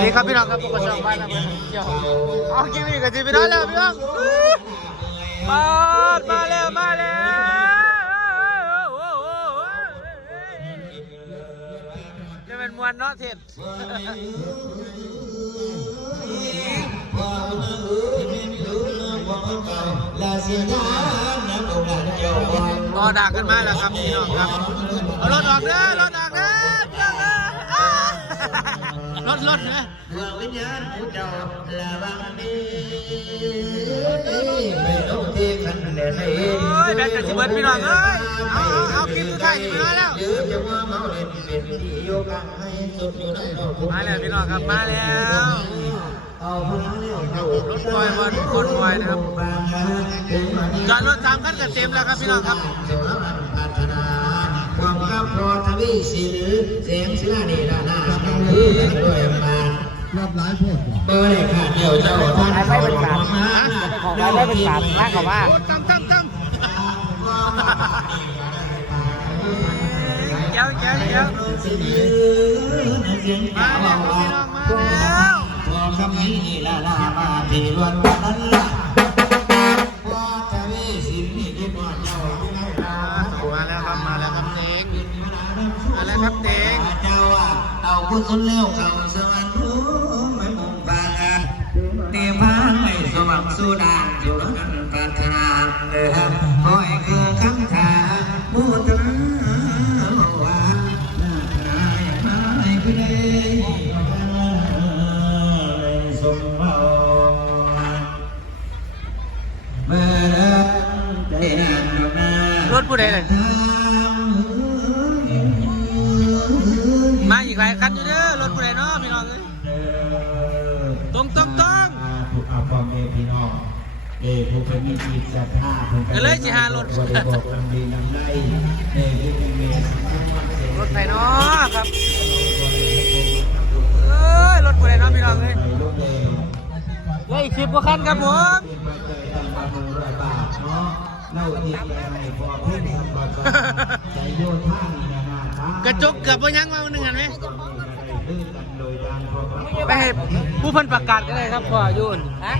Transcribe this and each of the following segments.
วัสดีครับพี่น้องครับผมก็ชอบบ้านนะเพื่อนเที่ยวเอากินอีกกับจีพี่น้องแล้วพี่น้องมามาแล้วมาแล้วจะเป็นมวนเนาะเทศต่อดักกันมาแล้วครับพี่น้องครับเอารถออกเด้อรถ ถรถนะวิญญาณผู้เจ้าละวังดีไม่ต้องเทขันแดนให้โอ้ยแบกกันสิเบิดพี่น้องเอ้ยเอาเอาเอาคลิปสุดท้ายสิพี่น้องแล้วเดี๋ยวจะว่าเมาเล่นเป็นที่โยกังให้สุดอยู่ในโลกมาแล้วพี่น้องครับมาแล้ว เอาพลังเลี้ยวเข้ารถคอยบอลคนคอยนะครับบางงานเป็นวันนี้จอดรถสามคันกันเต็มแล้วครับพี่น้องครับเจ้าละวันปรารถนาควา มข้าพอทวีสีหรือเสียงเสื้อนี่ละหน้าคือด้วยอำนาจรับหลายพวกบ่เบอร์เลยค่ะเดี๋ยวเจ้าท่านเขาลงมาของไว้ไว้เป็นกาบร่างเขาว่าตั้มตั้มตั้มเจ้าเจ้าเจ้ามาแล้วครับพี่น้องมาแล้วพอคำนี้ละลามาที่วันนั้นละ มาแล้วครับเต็งเจ้าว่าเอาคุณคนเลี้ยวเข้าสวรรค์ไม่มองฟ้างานเตียพาง กหลายคันอยู่เด้อรถผู้ใดเนาะพี่น้องเอ้ยตรงตรงตรงถูกเอาพ่อแม่พี่น้องเอ้ผู้เป็นมีจิตศรัทธาเพิ่นก็เลยสิหารถบ่ได้บอกนำดีนำไรเอ้ผู้เป็นเมสรถไฟเนาะครับเอ้ยรถผู้ใดเนาะพี่น้องเอ้ยไปลูกเอ้เหลืออีกสิบกว่าคันครับผมเป็นปัจจัยตามบานูร้อยบาทเนาะเล่าที่แกให้พอเพ่งทำก่อนก่อนใจโยท่านี่นะนะกระจกเกือบว่ายังมาหนึ่งอันไหม ไปให้ผู้เพันประกาศก็ได้ครับพ่อยุ่นฮะ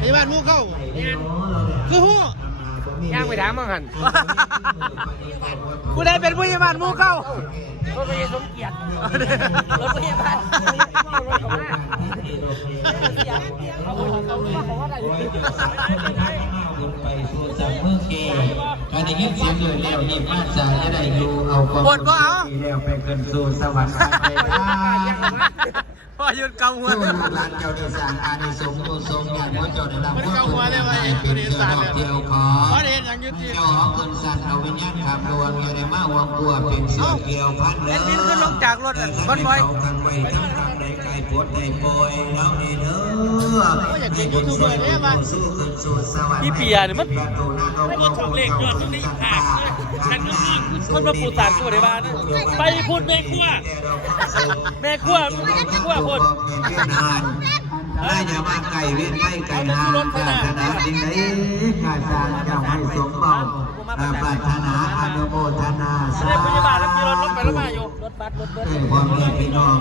พยาบาลผู้เข้าคือผู้ย่างไปถามมั่งหันผู้ใดเป็นผู้พยาบาลผู้เข้ารถพยาสมเกียรติรถพยาบาลรถเขาว่าเขาว่าเขาว่าอะไร ไปสู่จับมือเกย์การได้ยินเสียงเลยแล้วนี่มาจากจะได้อยู่เอาความปวดบ่เอาแล้วไปเกินสู่สวรรค์ไปได้พ่อหยุดเกาหัวเพื่อลูกหลานเจ้าได้สร้างอานิสงส์กุศลญาติเจ้าได้รับมันเกาหัวเลยว่าเองอยู่ในศาลเนี่ยเที่ยวขอเพราะเด็กยังยึดติดเจ้าของคนสัตว์เอาวิญญาณขับดวงอยู่ในมาวังกัวเป็นเสือเกี่ยวพันแอดมินขึ้นลงจากรถอะบอนบอยเขาทั้งไม่ทั้งทางในไก่ ปวดในโปยแล้วนี่เด้ออยากเป็นยูทูบเบอร์เนี่ยว่ะสู้ขึ้นสู่สวรรค์พี่เปียเนี่ยมันไม่ว่าถูกเลขยอดตรงนี้ผ่านฉันก็มีคนมาปูตานตัวในบ้านไปพูดแม่ขั้วแม่ขั้วขั้วพูดได้อย่ามาไก่เวียนไก่ไก่หางปรารถนาสิ่งใดกาจางเจ้าให้สมเบาปรารถนาอนุโมทนาสาธุรถรถไปรถมาอยู่รถบัสรถเบนให้พ่อแม่พี่น้อง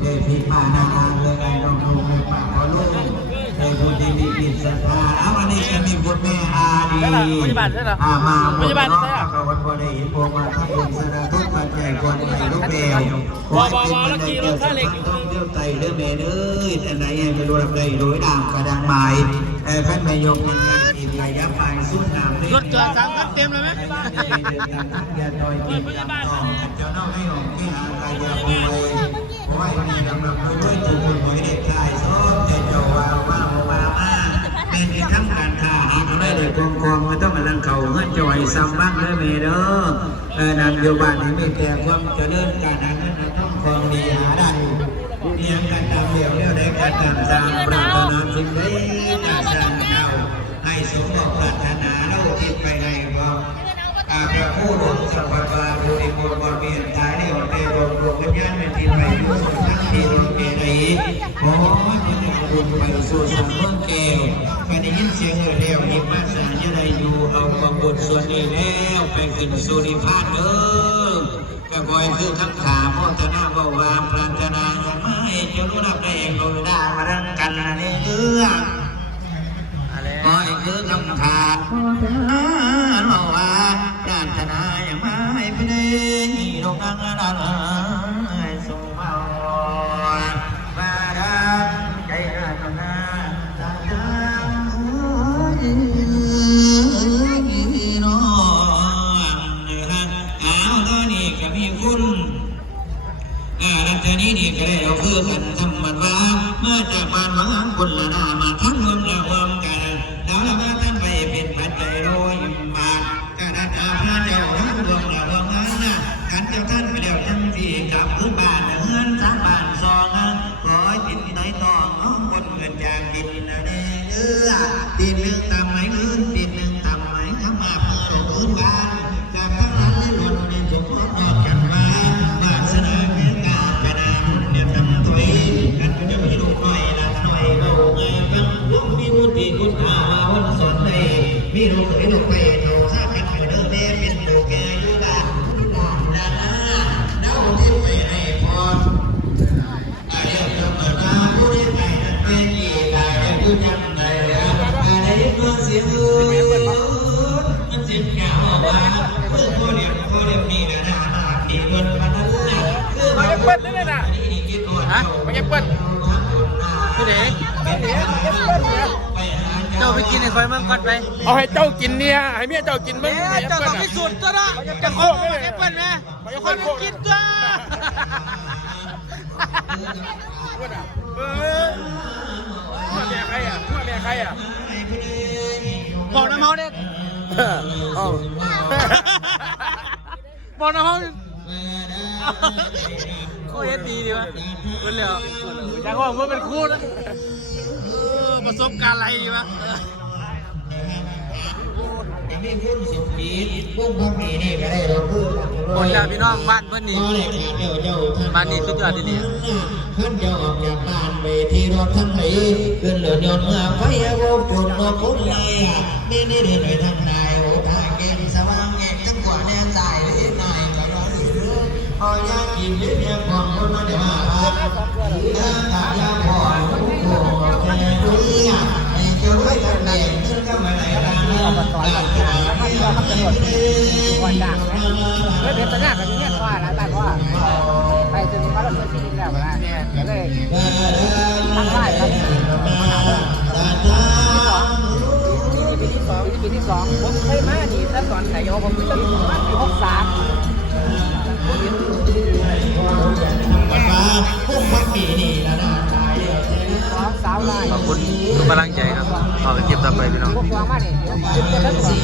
ได้ยพิพานานาเลยไงน้องลูกให้ป่าพ่อลูกให้ยผู้ที่มีจิตศรัทธาเอาวันนี้จะมีคุณแม่อาดีอามาวันพอได้เห็นพวกมาทั้งบุญสนาทุกปัจจัยคนไหนลูกแมวไว้เป็นบรรยากาศต้องเลี้ยวไตเรื่องแม่เอ้ยแต่ไหนยังไม่รู้รับได้โดยนามกระดังไม้แต่ขั้นไม่ยกยังมีอีกระยะไปสุดน รถจอดสามคันเต็มเลยไหมอย่าต่อยกินอย่าต่อเจ้าน้องให้ออกที่หางกายอย่าป่วยให้มีกำลังด้วยจุบุญหวยเด็กชายสอนใจเจ้าว่าว่าว่ามาเป็นที่ทำการค้าหาอะไรเด็กองกองไม่ต้องมาลังเขาเงินจ่อยซ้ำบ้างเลยเมเด้อเออนำอยู่บ้านให้มีแต่ความเจริญการหาเงินต้องคองดีหาได้เพียงกันตามเดียวเดียวได้กันตามสร้างปรารถนาสิ่งใดจะสร้าง เจ้าให้สมปรารถนาเราคิดไปให้ควาอาพระผู้หลงสัพพาภูริบุญบรเวียนตายในวันเดรวมดวงวิญญาณเป็นที่ไปอยู่สุทั้งที่ดวงเกลีขอให้ได้บุญไปสู่สังเมืองเกลไปได้ยินเสียงเรียวหิมมาสาจะได้อยู่เอาความบุญส่วนนี้แล้วไปขึ้นสู่นิพานเด้อก็คอยคือทั้งขาพ่อจะน่าบอกว่าปรารถนาอย่จ้ารู้นับได้เองโดยได้มาดังกันในเรื่อง ขอให้คือคำขาดเราว่าการชนะอย่างไม่เปได้ดอกนังนัน ว่าคือพ่อเลี้ยงพ่อเลี้ยงนี่นะนะนี่เงินพันนั้นคือมันยังเปิดได้เลยนะฮะมันยังเปิดผู้ใดเจ้าไปกินไอ้คอยมั่งก่อนไปเอาให้เจ้ากินเนี่ยให้เมียเจ้ากินมึงเอ๊ะเจ้าต้องพิสูจน์ตัวเนาะจ้าโคกไม่ได้เปิ้ลไหมคนกินตัวเออหัวแม่ใครอะหัวแม่ใครอะบอกน้ำเมาเนี่ย อ๋อบอกน้ำเมาเนี่ยโคตรดีดีวะเพิ่นแล้วอยากบอกว่าเป็นคู่นะประสบการณ์อะไรดีวะมีผู้สุขีพวกพวกนี้นี่ก็ได้เราพูดหมดแล้วพี่น้องบ้านเพิ่อนนี่บ้านนี้สุดยอดดีขึ้นเจ้าออกจากบ้านไปที่รถทั้งไหนขึ้นเหลือยนเมื่อไฟโบกจุดโลกุนเลยอะนี่นี่นี่หน่อยทางนาย พอยากกินเลี้ยงความคนมาเดี๋ยวมาถ้าตายาพ่อลูกโง่แกดุยอะไอ้เจ้าไว้กันไหนขึ้นก็มาไหนล่ะต่างกันไม่ยอมจะหมดก่อนด่างเฮ้ยเป็นตัวหน้าแบบนี้ว่าหลายบ้านว่าไปจนเขาเราเสียชีวิตแล้วนะก็เลยตั้งไหว้ครับปีที่สองปีที่สองผมเคยมานี่ถ้าสอนไก่ยอผมต้องมาปีหกสาม อไป